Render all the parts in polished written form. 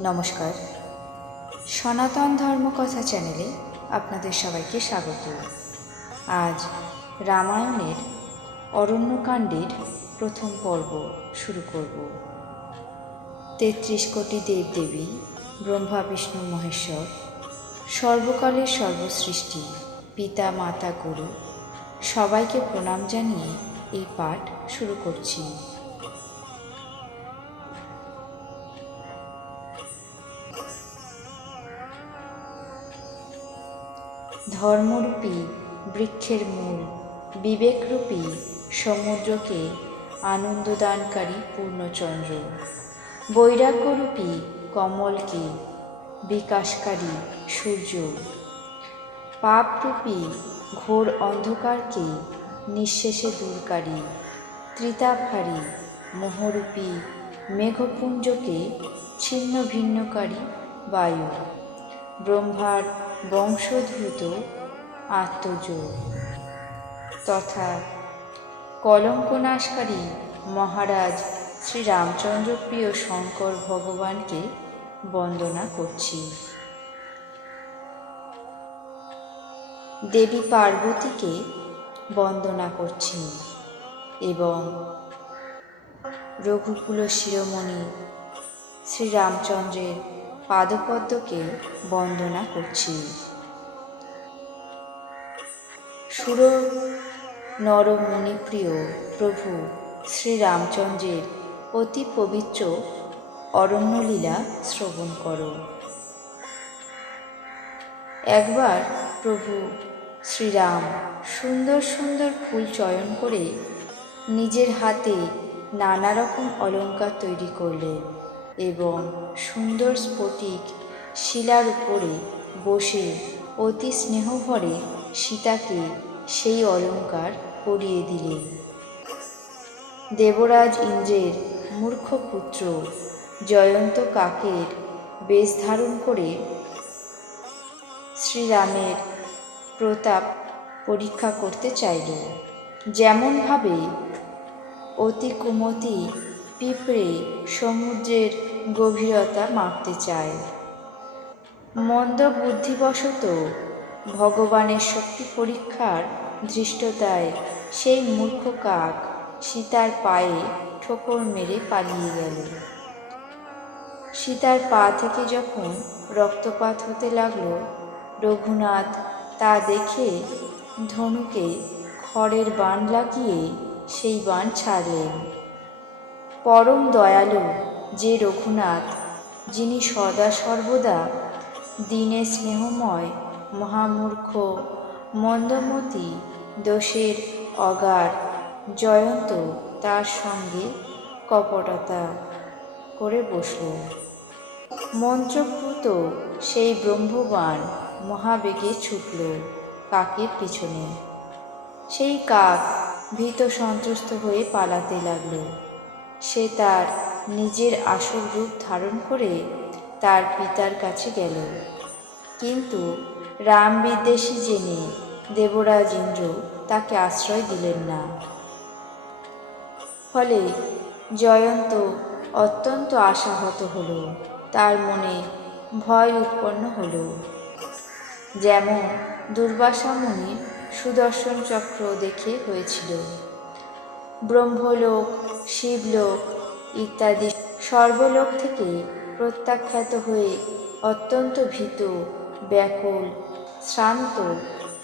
নমস্কার, সনাতন ধর্মকথা চ্যানেলে আপনাদের সবাইকে স্বাগত। আজ রামায়ণের অরণ্যকাণ্ডের প্রথম পর্ব শুরু করব। ৩৩ কোটি দেবদেবী, ব্রহ্মা বিষ্ণু মহেশ্বর, সর্বকালের সর্বসৃষ্টি, পিতা মাতা গুরু সবাইকে প্রণাম জানিয়ে এই পাঠ শুরু করছি। ধর্মরূপী বৃক্ষের মূল, বিবেকরূপী সমুদ্রকে আনন্দদানকারী পূর্ণচন্দ্র, বৈরাগ্যরূপী কমলকে বিকাশকারী সূর্য, পাপরূপী ঘোর অন্ধকারকে নিঃশেষে দূরকারী ত্রিতাপহারী, মোহরূপী মেঘপুঞ্জকে ছিন্ন ভিন্নকারী বায়ু, ব্রহ্মার বংশোদ্ভূত আত্মজ তথা কলঙ্কনাশকারী মহারাজ শ্রীরামচন্দ্রপ্রিয় শঙ্কর ভগবানকে বন্দনা করছি। দেবী পার্বতীকে বন্দনা করছি এবং রঘুকুল শিরোমণি শ্রীরামচন্দ্রের পাদপদ্মকে বন্দনা করছি। সুর নর মুনিপ্রিয় প্রভু শ্রীরামচন্দ্রের অতি পবিত্র অরণ্যলীলা শ্রবণ করো। একবার প্রভু শ্রীরাম সুন্দর সুন্দর ফুল চয়ন করে নিজের হাতে নানা রকম অলঙ্কার তৈরি করলেন এবং সুন্দর স্ফটিক শিলার উপরে বসে অতি স্নেহভরে সীতাকে সেই অলঙ্কার পরিয়ে দিলেন। দেবরাজ ইন্দ্রের মূর্খ পুত্র জয়ন্ত কাকের বেশ ধারণ করে শ্রীরামের প্রতাপ পরীক্ষা করতে চাইল। যেমনভাবে অতি কুমতি পিঁপড়ে সমুদ্রের গভীরতা মাপতে চায়, মন্দ বুদ্ধিবশত ভগবানের শক্তি পরীক্ষার ধৃষ্টতায় সেই মূর্খ কাক সীতার পায়ে ঠোকর মেরে পালিয়ে গেল। সীতার পা থেকে যখন রক্তপাত হতে লাগল, রঘুনাথ তা দেখে ধনুকে খড়ের বাণ লাগিয়ে সেই বাণ ছাড়লেন। পরম দয়ালু যে রঘুনাথ, যিনি সদা সর্বদা দিনে স্নেহময়, মহামূর্খ মন্দমতি দোষের অগার জয়ন্ত তার সঙ্গে কপটতা করে বসল। মন্ত্রপ্রুত সেই ব্রহ্মবাণ মহাবেগে ছুটল কাকের পিছনে। সেই কাক ভীত সন্ত্রস্ত হয়ে পালাতে লাগল। সে তার নিজের আসল রূপ ধারণ করে তার পিতার কাছে গেল, কিন্তু রাম বিদ্বেষী জেনে দেবরাজ ইন্দ্র তাকে আশ্রয় দিলেন না। ফলে জয়ন্ত অত্যন্ত আশাহত হল, তার মনে ভয় উৎপন্ন হল। যেমন দুর্বাসা মুনির সুদর্শন চক্র দেখে হয়েছিল। ব্রহ্মলোক, শিবলোক ইত্যাদি সর্বলোক থেকে প্রত্যাখ্যাত হয়ে অত্যন্ত ভীত, ব্যাকুল, শ্রান্ত,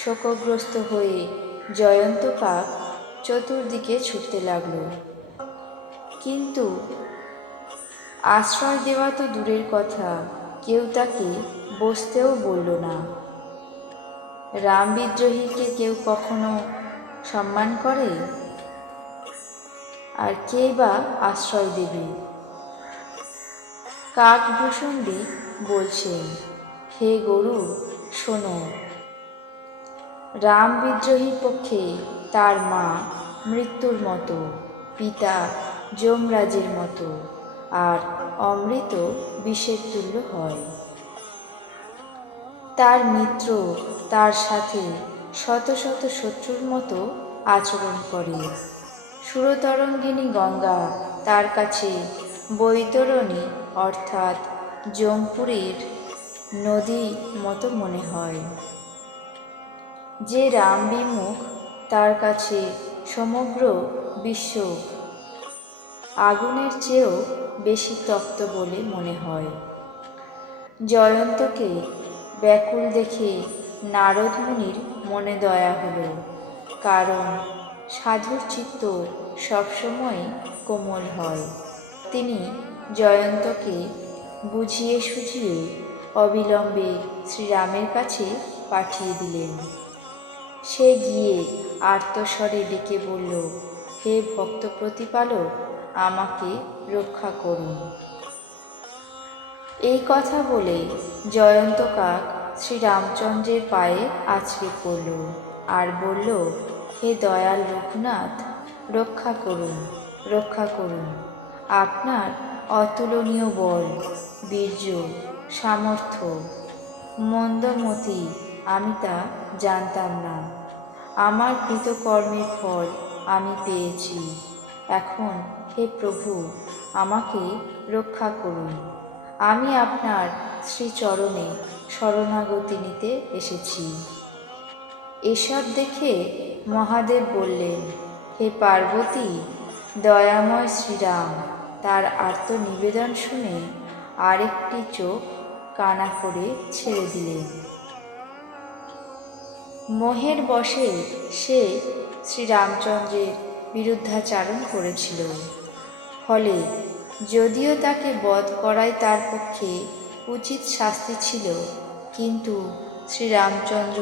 শোকগ্রস্ত হয়ে জয়ন্ত কাক চতুর্দিকে ছুটতে লাগল। কিন্তু আশ্রয় দেওয়া তো দূরের কথা, কেউ তাকে বসতেও বলল না। রাম বিদ্রোহীকে কেউ কখনো সম্মান করে? আর কে বা আশ্রয় দেবে? কাকভূষণ্ডী বলছেন, হে গরু শোনো, রাম বিদ্রোহীর পক্ষে তার মা মৃত্যুর মতো, পিতা যমরাজের মতো, আর অমৃত বিষের তুল্য হয়। তার মিত্র তার সাথে শত শত শত্রুর মতো আচরণ করে। সুরতরঙ্গিনী গঙ্গা তার কাছে বৈতরণী অর্থাৎ জমপুরের নদী মতো মনে হয়। যে রাম বিমুখ তার কাছে সমগ্র বিশ্ব আগুনের চেয়েও বেশি তপ্ত বলে মনে হয়। জয়ন্তকে ব্যাকুল দেখে নারদ মুনির মনে দয়া হলো, কারণ সাধুর চিত্ত সবসময় কোমল হয়। তিনি জয়ন্তকে বুঝিয়ে সুঝিয়ে অবিলম্বে শ্রীরামের কাছে পাঠিয়ে দিলেন। সে গিয়ে আর্তস্বরে ডেকে বলল, হে ভক্ত প্রতিপালক, আমাকে রক্ষা করুন। এই কথা বলে জয়ন্ত কাক শ্রীরামচন্দ্রের পায়ে আছড়ে পড়ল আর বলল, হে দয়াল রঘুনাথ, রক্ষা করুন, রক্ষা করুন। আপনার অতুলনীয় বল, বীর্য, সামর্থ্য, মন্দমতি আমি তা জানতাম না। আমার কৃতকর্মের ফল আমি পেয়েছি। এখন হে প্রভু, আমাকে রক্ষা করুন। আমি আপনার শ্রীচরণে শরণাগতি নিতে এসেছি। এসব দেখে মহাদেব বললেন, হে পার্বতী, দয়াময় শ্রীরাম তার আর্ত নিবেদন শুনে আরেকটি চোখ কানা করে ছেড়ে দিলেন। মোহের বশে সে শ্রীরামচন্দ্রের বিরুদ্ধাচারণ করেছিল। ফলে যদিও তাকে বধ করাই তার পক্ষে উচিত শাস্তি ছিল, কিন্তু শ্রীরামচন্দ্র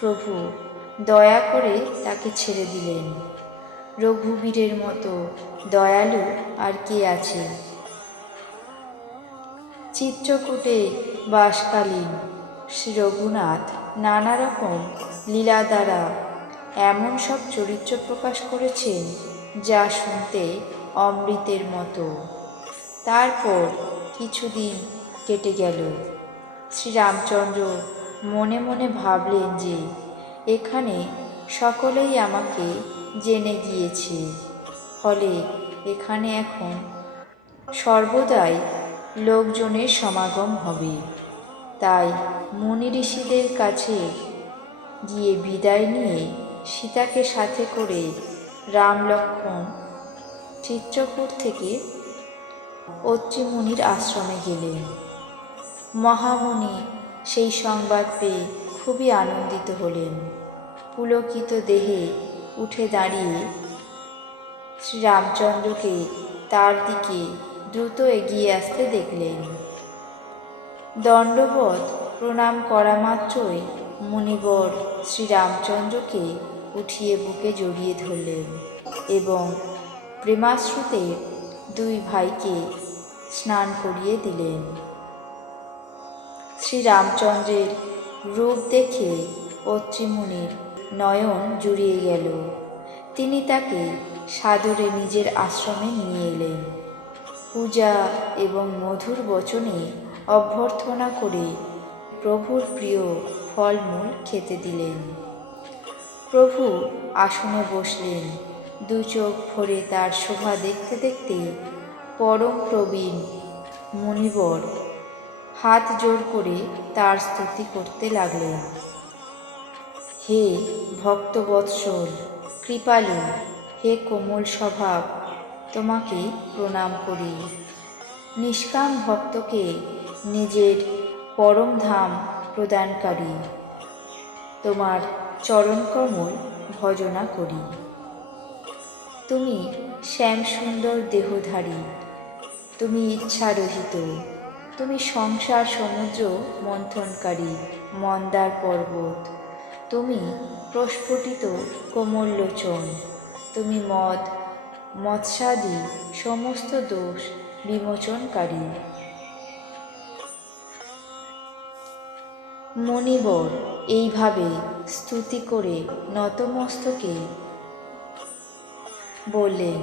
প্রভু দয়া করে তাকে ছেড়ে দিলেন। রঘুবীরের মতো দয়ালু আর কে আছে? চিত্রকূটে বাসকালীন শ্রী রঘুনাথ নানা রকম লীলা দ্বারা এমন সব চরিত্র প্রকাশ করেছেন যা শুনতে অমৃতের মতো। তারপর কিছুদিন কেটে গেল। শ্রীরামচন্দ্র মনে মনে ভাবলেন যে এখানে সকলেই আমাকে জেনে গিয়েছে, ফলে এখানে এখন সর্বদাই লোকজনের সমাগম হবে। তাই মুনি ঋষিদের কাছে গিয়ে বিদায় নিয়ে সীতাকে সাথে করে রাম লক্ষ্মণ চিত্রকূট থেকে অত্রি মুনির আশ্রমে গেলেন। মহামুনি সেই সংবাদ পেয়ে খুবই আনন্দিত হলেন। পুলকিত দেহে উঠে দাঁড়িয়ে শ্রীরামচন্দ্রকে তার দিকে দ্রুত এগিয়ে আসতে দেখলেন। দণ্ডবৎ প্রণাম করা মাত্রই মুনিবর শ্রীরামচন্দ্রকে উঠিয়ে বুকে জড়িয়ে ধরলেন এবং প্রেমাশ্রুতে দুই ভাইকে স্নান করিয়ে দিলেন। শ্রীরামচন্দ্রের রূপ দেখে অত্রি মুনির নয়ন জুড়িয়ে গেল। তিনি তাকে সাদরে নিজের আশ্রমে নিয়ে এলেন। পূজা এবং মধুর বচনে অভ্যর্থনা করে প্রভুর প্রিয় ফলমূল খেতে দিলেন। প্রভু আসনে বসলেন। দু চোখ ভরে তার শোভা দেখতে দেখতে পরম প্রবীণ মুনিবর হাত জোড় করে তার স্তুতি করতে লাগলেন। হে ভক্তবৎসল, কৃপালু, হে কোমল স্বভাব, তোমাকে প্রণাম করি। নিষ্কাম ভক্তকে নিজের পরম ধাম প্রদানকারী তোমার চরণকমল ভজনা করি। তুমি শ্যামসুন্দর দেহধারী, তুমি ইচ্ছারহিত, তুমি সংসার সমুদ্র মন্থনকারী মন্দার পর্বত, তুমি প্রস্ফুটিত কোমললোচন, তুমি মৎস্যাদি সমস্ত দোষ বিমোচনকারী। মুনিবর এইভাবে স্তুতি করে নতমস্তকে বললেন,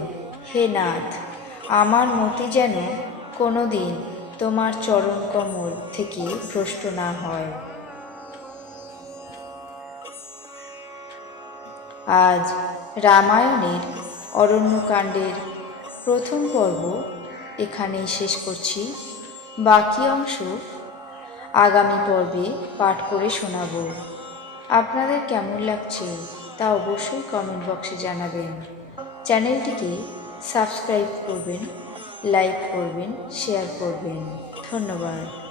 হে নাথ, আমার মতি যেন কোনোদিন তোমার চরণকমল থেকে ভ্রষ্ট না হয়। আজ রামায়ণের অরণ্যকাণ্ডের প্রথম পর্ব এখানেই শেষ করছি। বাকি অংশ আগামী পর্বে পাঠ করে শোনাব। আপনাদের কেমন লাগছে তা অবশ্যই কমেন্ট বক্সে জানাবেন। চ্যানেলটিকে সাবস্ক্রাইব করবেন, লাইক করবেন, শেয়ার করবেন। ধন্যবাদ।